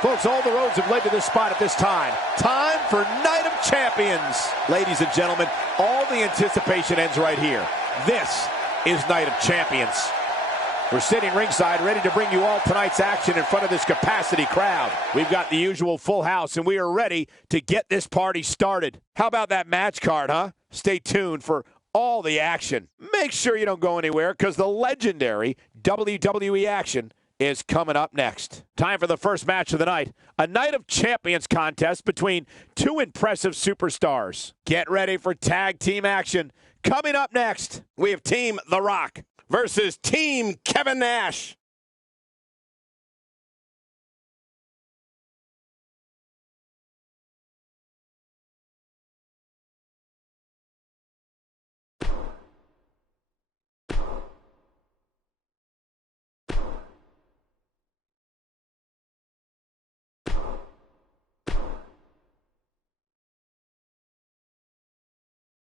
Folks, all the roads have led to this spot at this time. Time for Night of Champions. Ladies and gentlemen, all the anticipation ends right here. This is Night of Champions. We're sitting ringside ready to bring you all tonight's action in front of this capacity crowd. We've got the usual full house, and we are ready to get this party started. How about that match card, huh? Stay tuned for all the action. Make sure you don't go anywhere, because the legendary WWE action is coming up next. Time for the first match of the night. A Night of Champions contest between two impressive superstars. Get ready for tag team action. Coming up next, we have Team The Rock versus Team Kevin Nash.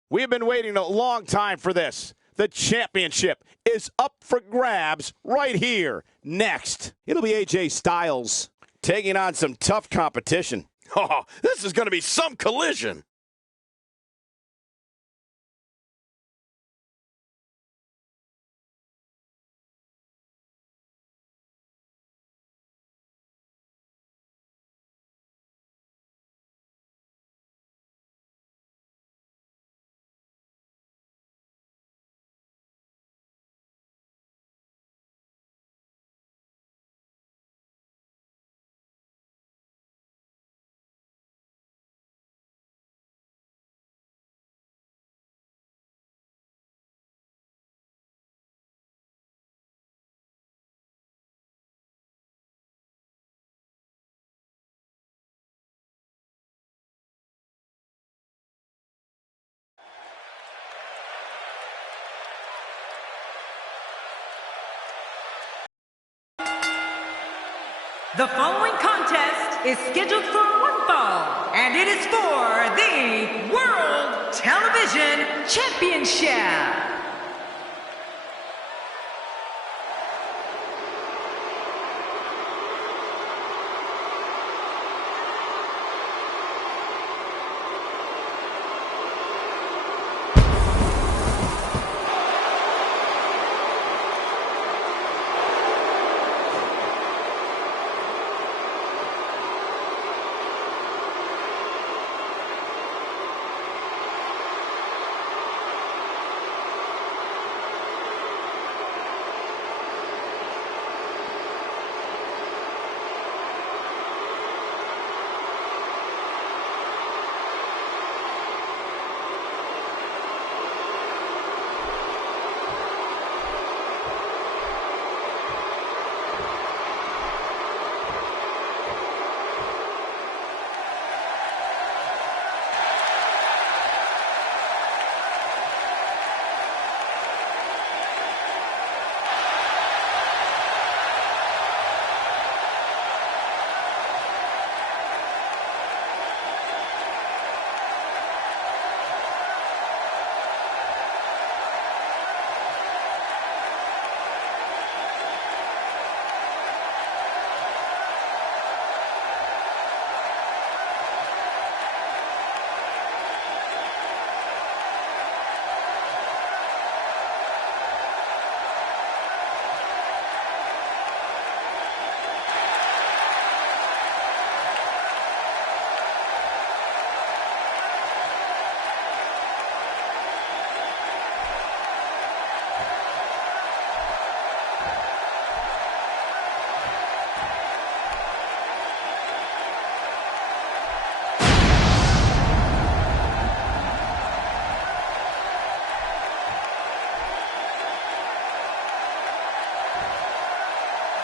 We've been waiting a long time for this. The championship is up for grabs right here. Next, it'll be AJ Styles taking on some tough competition. Oh, this is going to be some collision. The following contest is scheduled for one fall, and it is for the World Television Championship.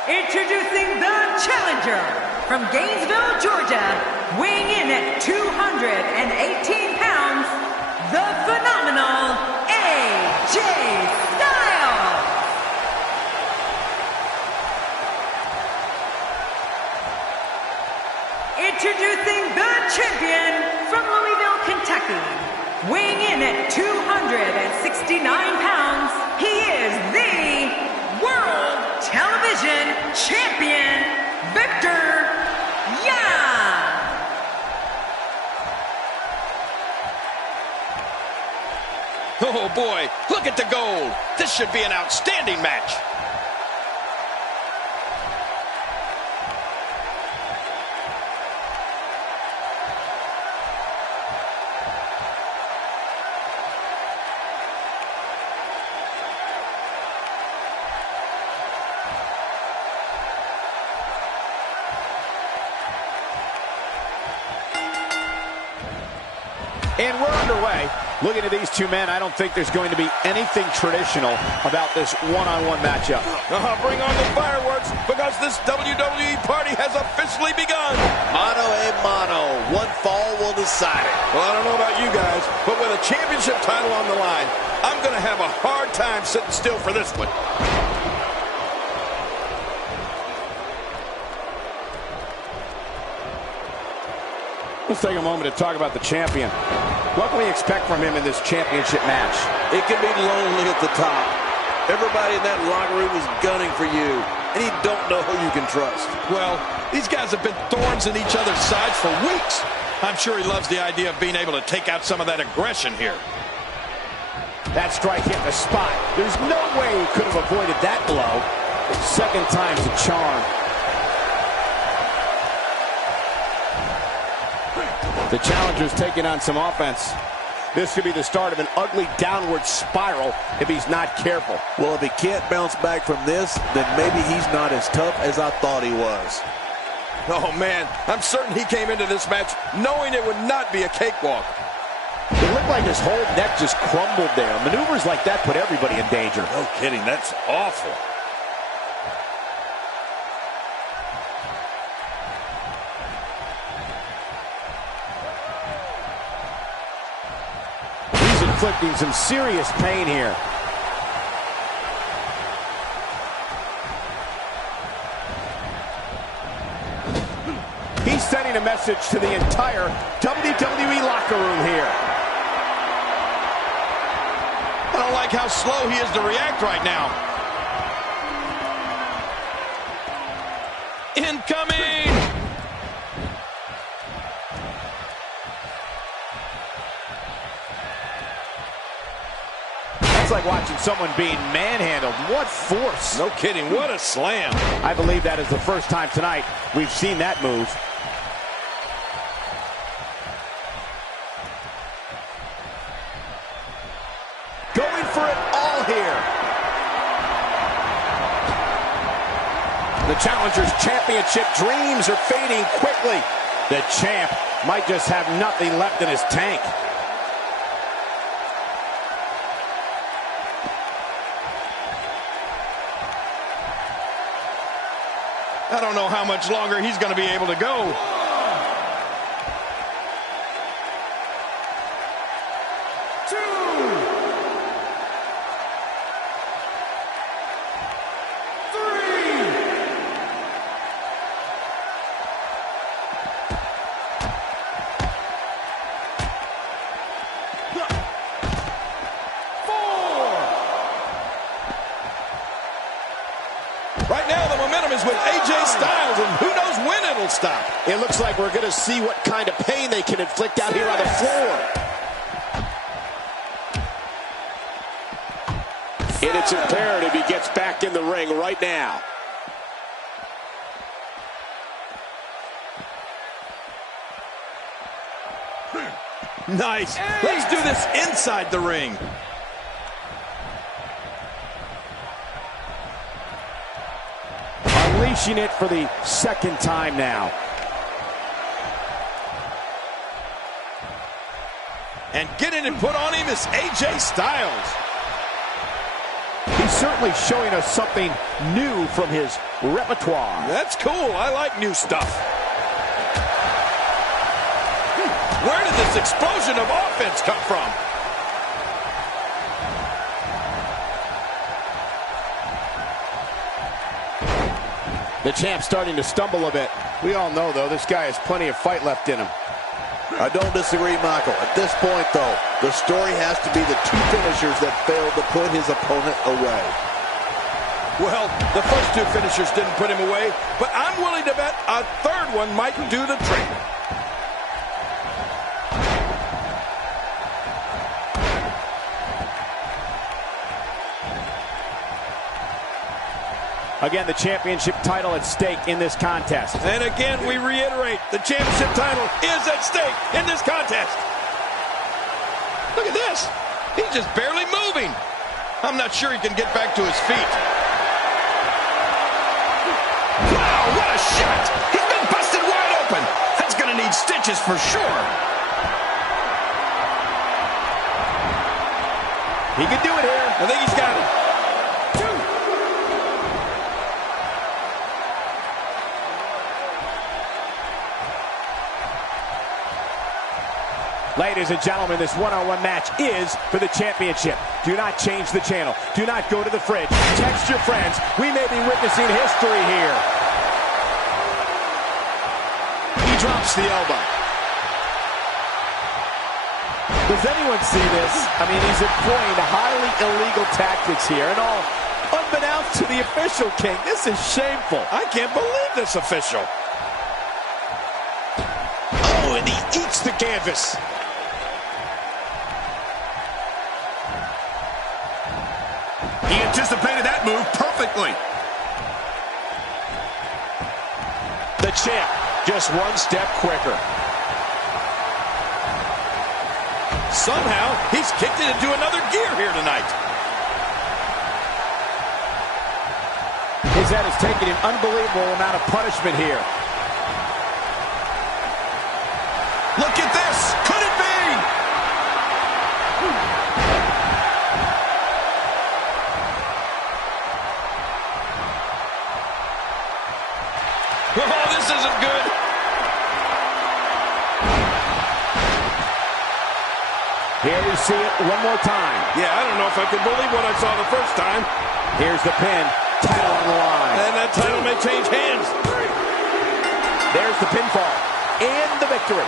Introducing the challenger from Gainesville, Georgia, weighing in at 218 pounds, the phenomenal AJ Styles. Introducing the champion from Louisville, Kentucky, weighing in at 269 pounds, he is the World Television Champion, Viktor Oh, boy, look at the gold. This should be an outstanding match. And we're underway. Looking at these two men, I don't think there's going to be anything traditional about this one-on-one matchup. Bring on the fireworks, because this WWE party has officially begun. Mano a mano. One fall will decide it. Well, I don't know about you guys, but with a championship title on the line, I'm going to have a hard time sitting still for this one. Let's take a moment to talk about the champion. What can we expect from him in this championship match? It can be lonely at the top. Everybody in that locker room is gunning for you, and you don't know who you can trust. Well, these guys have been thorns in each other's sides for weeks. I'm sure he loves the idea of being able to take out some of that aggression here. That strike hit the spot. There's no way he could have avoided that blow. Second time's a charm. The challenger's taking on some offense. This could be the start of an ugly downward spiral if he's not careful. Well, if he can't bounce back from this, then maybe he's not as tough as I thought he was. Oh, man, I'm certain he came into this match knowing it would not be a cakewalk. It looked like his whole neck just crumbled there. Maneuvers like that put everybody in danger. No kidding, that's awful. Inflicting some serious pain here. He's sending a message to the entire WWE locker room here. I don't like how slow he is to react right now. Incoming! It's like watching someone being manhandled. What force. No kidding, what a slam. I believe that is the first time tonight we've seen that move. Going for it all here. The challenger's championship dreams are fading quickly. The champ might just have nothing left in his tank. I don't know how much longer he's going to be able to go. Right now, the momentum is with AJ Styles, and who knows when it'll stop. It looks like we're going to see what kind of pain they can inflict out here on the floor. And it's imperative he gets back in the ring right now. Nice. Let's do this inside the ring. Unleashing it for the second time now. And getting it put on him is AJ Styles. He's certainly showing us something new from his repertoire. That's cool. I like new stuff. Where did this explosion of offense come from? The champ's starting to stumble a bit. We all know, though, this guy has plenty of fight left in him. I don't disagree, Michael. At this point, though, the story has to be the two finishers that failed to put his opponent away. Well, the first two finishers didn't put him away, but I'm willing to bet a third one might do the trick. Again, the championship title at stake in this contest. And again, we reiterate, the championship title is at stake in this contest. Look at this. He's just barely moving. I'm not sure he can get back to his feet. Wow, what a shot! He's been busted wide open. That's going to need stitches for sure. He can do it here. I think he's got it. Ladies and gentlemen, this one-on-one match is for the championship. Do not change the channel. Do not go to the fridge. Text your friends. We may be witnessing history here. He drops the elbow. Does anyone see this? I mean, he's employing highly illegal tactics here, and all unbeknownst to the official, King. This is shameful. I can't believe this official. Oh, and he eats the canvas. He anticipated that move perfectly. The champ, just one step quicker. Somehow, he's kicked it into another gear here tonight. His head has taken an unbelievable amount of punishment here. Look at this. Could it be? Oh, this isn't good. Here we see it one more time. Yeah, I don't know if I can believe what I saw the first time. Here's the pin. Title on the line. And that title may change hands. There's the pinfall and the victory.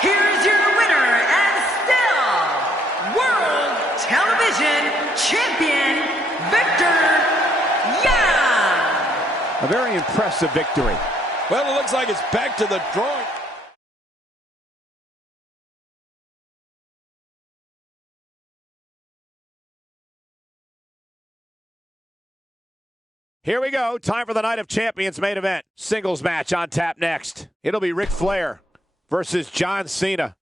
Here's your winner and still World Television Champion, Viktor Young. A very impressive victory. Well, it looks like it's back to the drawing. Here we go. Time for the Night of Champions main event. Singles match on tap next. It'll be Ric Flair versus John Cena.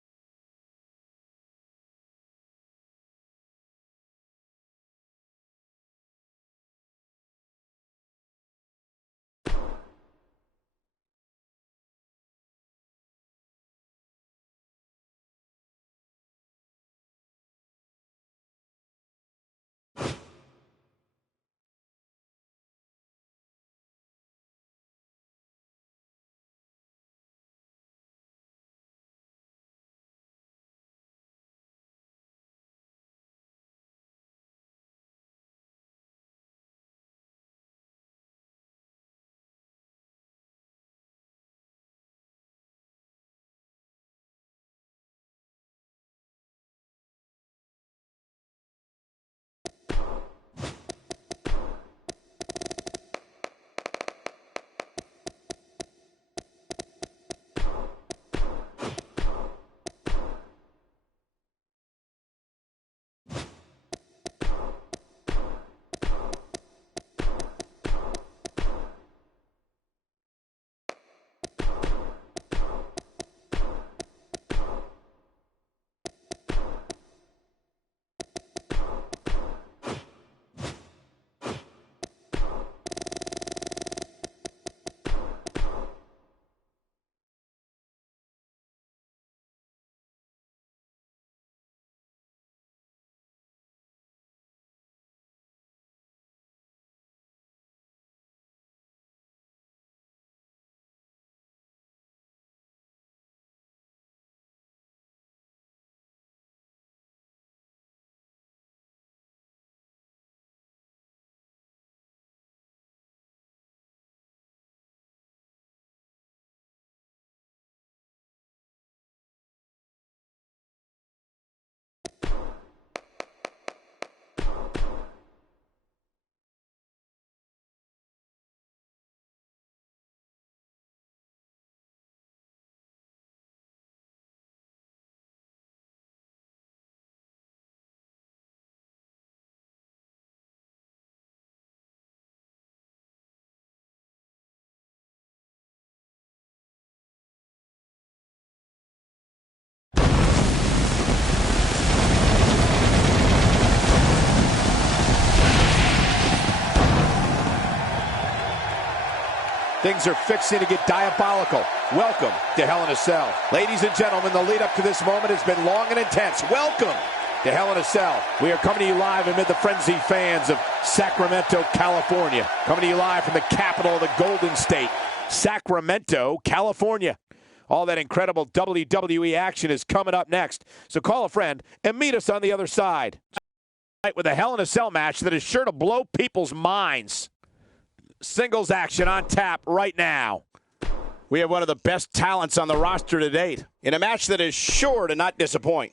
Things are fixing to get diabolical. Welcome to Hell in a Cell. Ladies and gentlemen, the lead up to this moment has been long and intense. Welcome to Hell in a Cell. We are coming to you live amid the frenzied fans of Sacramento, California. Coming to you live from the capital of the Golden State, Sacramento, California. All that incredible WWE action is coming up next. So call a friend and meet us on the other side. With a Hell in a Cell match that is sure to blow people's minds. Singles action on tap right now. We have one of the best talents on the roster to date in a match that is sure to not disappoint.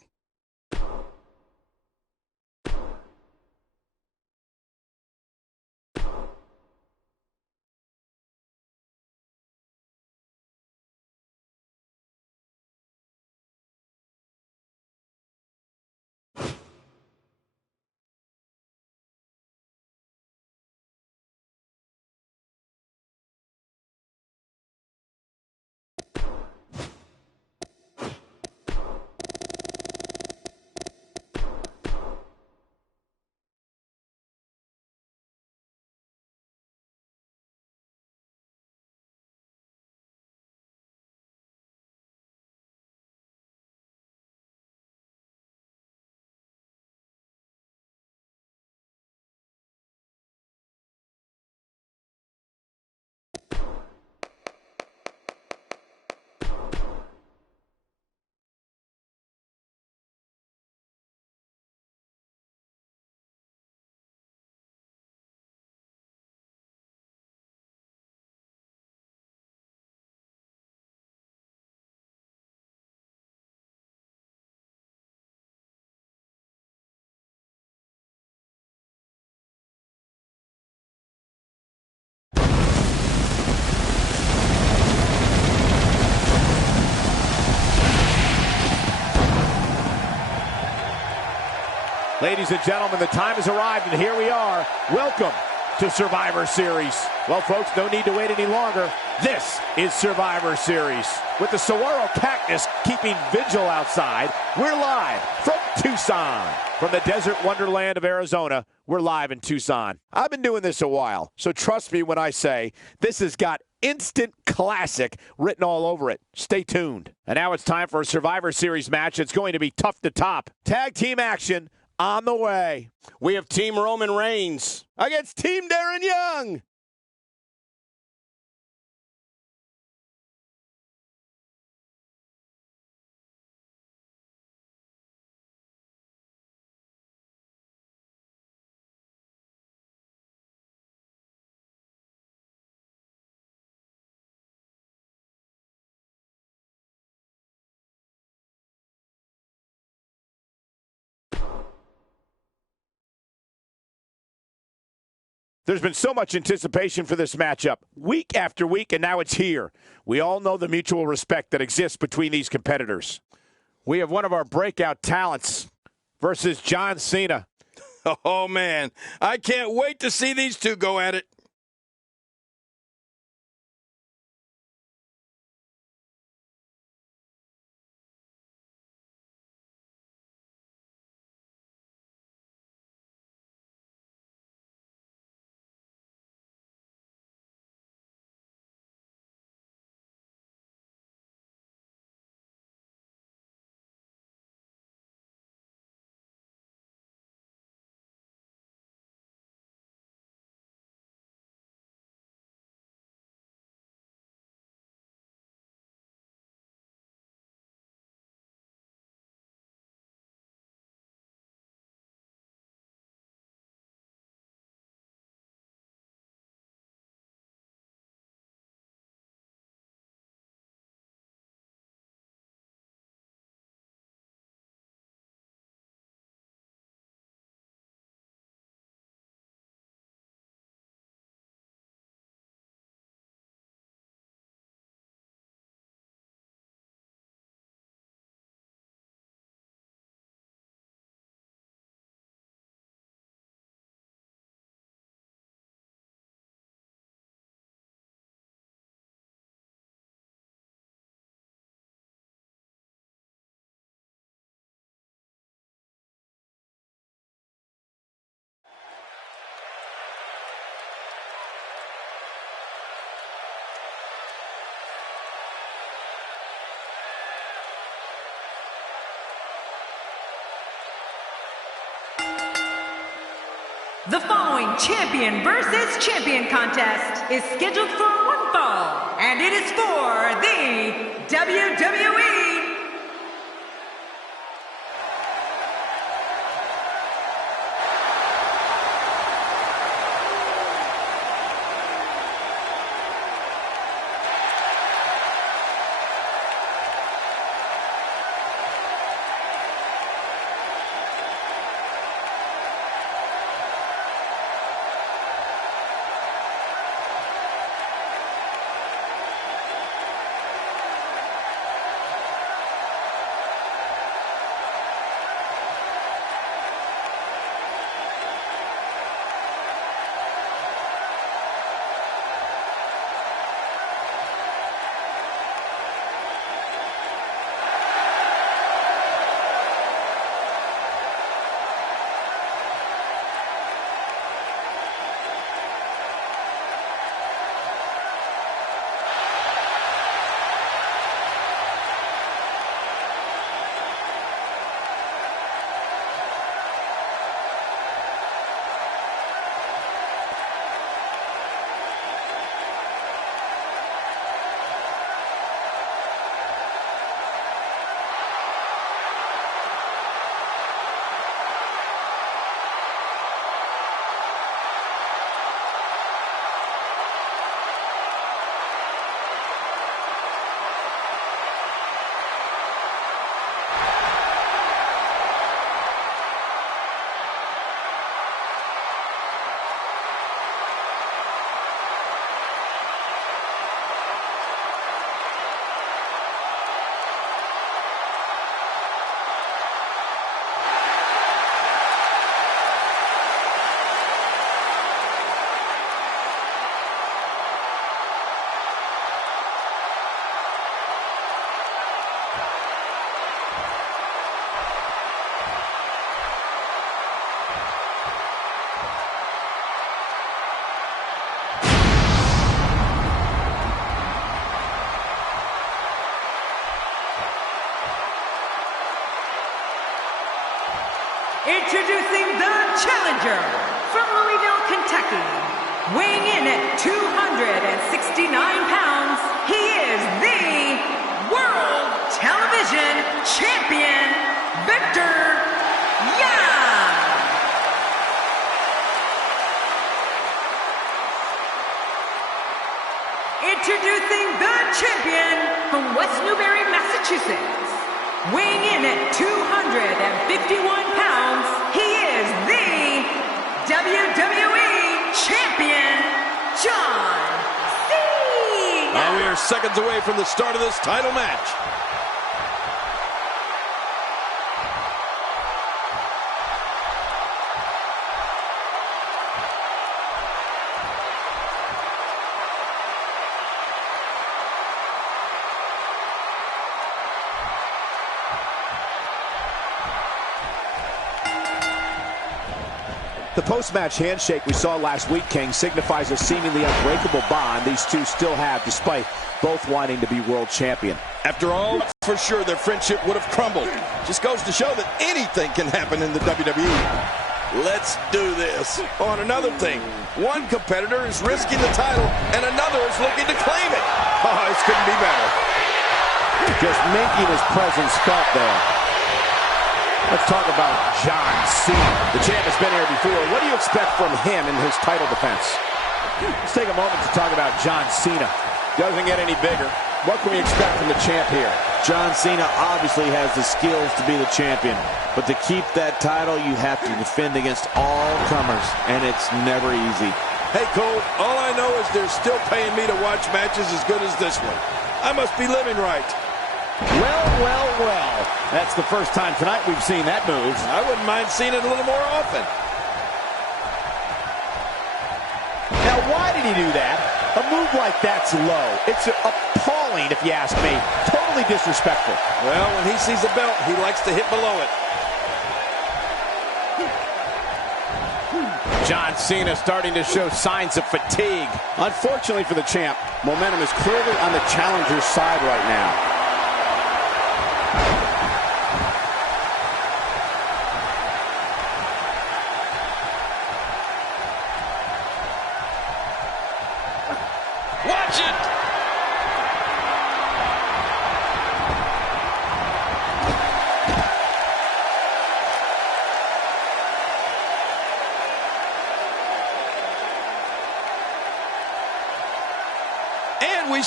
Ladies and gentlemen, the time has arrived, and here we are. Welcome to Survivor Series. Well, folks, no need to wait any longer. This is Survivor Series. With the saguaro cactus keeping vigil outside, we're live from Tucson. From the desert wonderland of Arizona, we're live in Tucson. I've been doing this a while, so trust me when I say this has got instant classic written all over it. Stay tuned. And now it's time for a Survivor Series match. It's going to be tough to top. Tag team action on the way. We have Team Roman Reigns against Team Darren Young. There's been so much anticipation for this matchup, week after week, and now it's here. We all know the mutual respect that exists between these competitors. We have one of our breakout talents versus John Cena. Oh, man. I can't wait to see these two go at it. The following champion versus champion contest is scheduled for one fall, and it is for the WWE Introducing the challenger from Louisville, Kentucky. Weighing in at 269 pounds, he is the World Television Champion, Viktor Young. Introducing the champion from West Newbury, Massachusetts. Weighing in at 251 pounds, he is the WWE Champion, John Cena. Now we are seconds away from the start of this title match. The post-match handshake we saw last week, King, signifies a seemingly unbreakable bond these two still have, despite both wanting to be world champion. After all, for sure their friendship would have crumbled. Just goes to show that anything can happen in the WWE. Let's do this. On another thing, one competitor is risking the title and another is looking to claim it. Oh, this couldn't be better. Just making his presence felt there. Let's talk about John Cena. The champ has been here before. What do you expect from him in his title defense? Let's take a moment to talk about John Cena. Doesn't get any bigger. What can we expect from the champ here? John Cena obviously has the skills to be the champion, but to keep that title, you have to defend against all comers, and it's never easy. Hey, Cole, all I know is they're still paying me to watch matches as good as this one. I must be living right. Well, well, well. That's the first time tonight we've seen that move. I wouldn't mind seeing it a little more often. Now, why did he do that? A move like that's low. It's appalling, if you ask me. Totally disrespectful. Well, when he sees a belt, he likes to hit below it. John Cena starting to show signs of fatigue. Unfortunately for the champ, momentum is clearly on the challenger's side right now.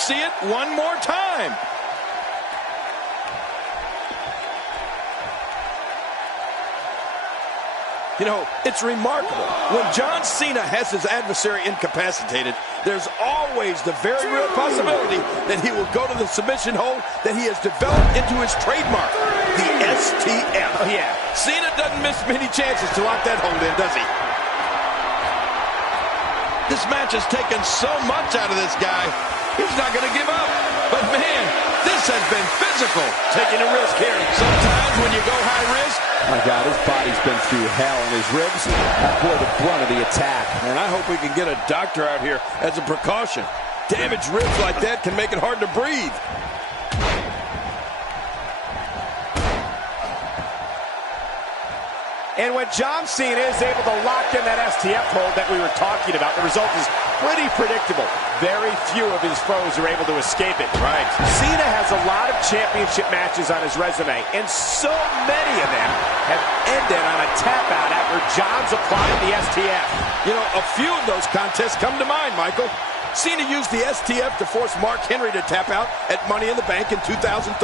see it one more time. You know, it's remarkable. When John Cena has his adversary incapacitated, there's always the very real possibility that he will go to the submission hold that he has developed into his trademark, the STF. Oh, yeah. Cena doesn't miss many chances to lock that hold in, does he? This match has taken so much out of this guy. He's not going to give up. But, man, this has been physical. Taking a risk here. Sometimes when you go high risk, my God, his body's been through hell, and his ribs bore the brunt of the attack. And I hope we can get a doctor out here as a precaution. Damaged ribs like that can make it hard to breathe. And when John Cena is able to lock in that STF hold that we were talking about, the result is pretty predictable. Very few of his foes are able to escape it. Right. Cena has a lot of championship matches on his resume, and so many of them have ended on a tap out after John's applied the STF. You know, a few of those contests come to mind, Michael. Cena used the STF to force Mark Henry to tap out at Money in the Bank in 2013.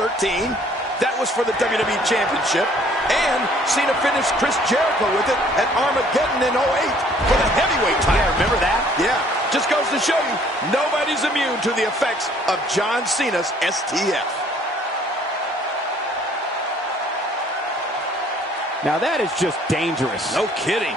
That was for the WWE Championship. And Cena finished Chris Jericho with it at Armageddon in 08 for the heavyweight title. Yeah, remember that? Yeah. Just goes to show you, nobody's immune to the effects of John Cena's STF. Now that is just dangerous. No kidding.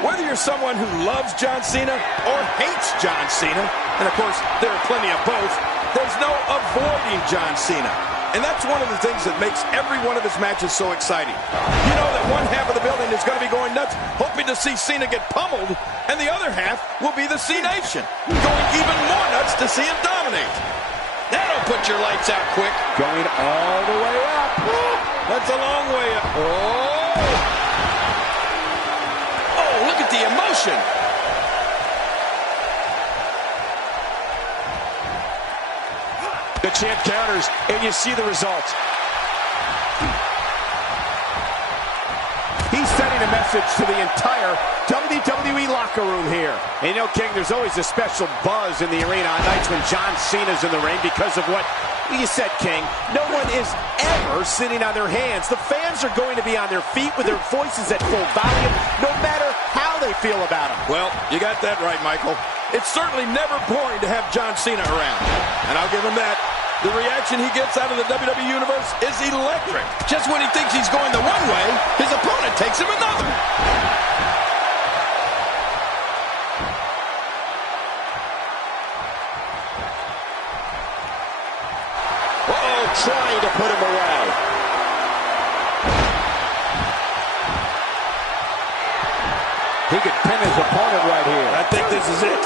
Whether you're someone who loves John Cena or hates John Cena, and of course there are plenty of both, there's no avoiding John Cena. And that's one of the things that makes every one of his matches so exciting. You know that one half of the building is going to be going nuts, hoping to see Cena get pummeled, and the other half will be the C-Nation, going even more nuts to see him dominate. That'll put your lights out quick. Going all the way up. That's a long way up. Look at the emotion. The champ counters, and you see the results. He's sending a message to the entire WWE locker room here. And you know, King, there's always a special buzz in the arena on nights when John Cena's in the ring because of what you said, King. No one is ever sitting on their hands. The fans are going to be on their feet with their voices at full volume, no matter how they feel about him. Well, you got that right, Michael. It's certainly never boring to have John Cena around. And I'll give him that. The reaction he gets out of the WWE Universe is electric. Just when he thinks he's going the one way, his opponent takes him another. Trying to put him away. He could pin his opponent right here. I think this is it.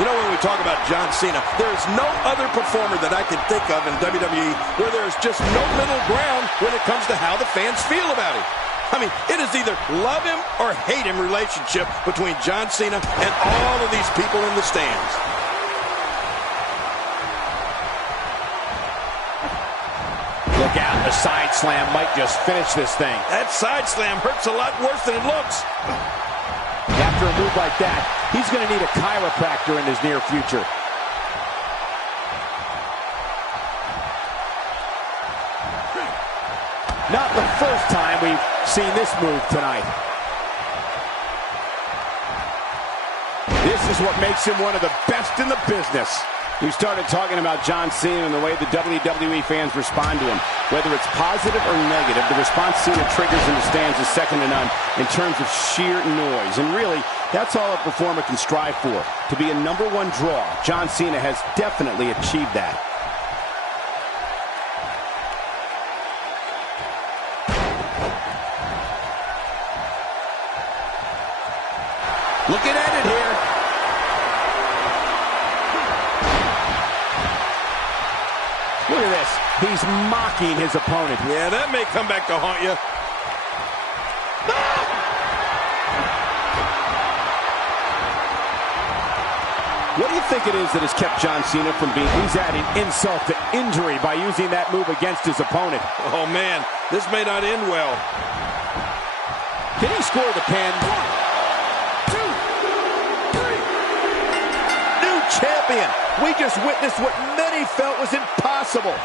You know, when we talk about John Cena, there's no other performer that I can think of in WWE where there's just no middle ground when it comes to how the fans feel about him. I mean, it is either love him or hate him relationship between John Cena and all of these people in the stands. Look out, the side slam might just finish this thing. That side slam hurts a lot worse than it looks. After a move like that, he's going to need a chiropractor in his near future. Not the first time we've seen this move tonight. This is what makes him one of the best in the business. We started talking about John Cena and the way the WWE fans respond to him. Whether it's positive or negative, the response Cena triggers in the stands is second to none in terms of sheer noise. And really, that's all a performer can strive for. To be a #1 draw, John Cena has definitely achieved that. Looking at it here. Look at this. He's mocking his opponent. Yeah, that may come back to haunt you. What do you think it is that has kept John Cena from being... He's adding insult to injury by using that move against his opponent. Oh, man, this may not end well. Can he score the pin? 1, 2, 3. New champion. We just witnessed what many felt was impossible.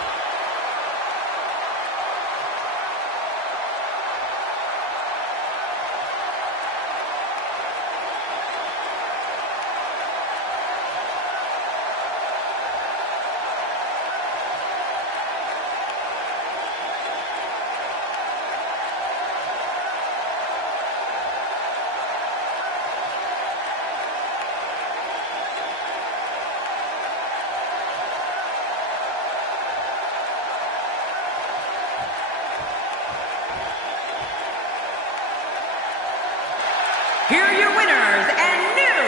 Here are your winners and new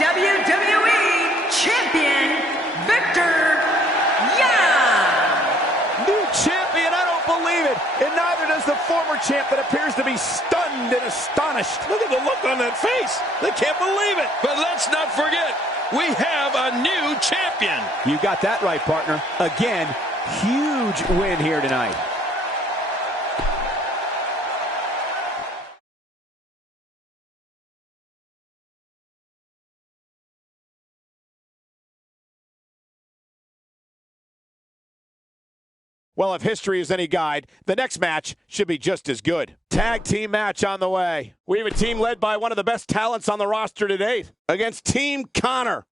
WWE Champion, Viktor Young. New champion, I don't believe it. And neither does the former champ that appears to be stunned and astonished. Look at the look on that face. They can't believe it. But let's not forget, we have a new champion. You got that right, partner. Again, huge win here tonight. Well, if history is any guide, the next match should be just as good. Tag team match on the way. We have a team led by one of the best talents on the roster to date against Team Connor.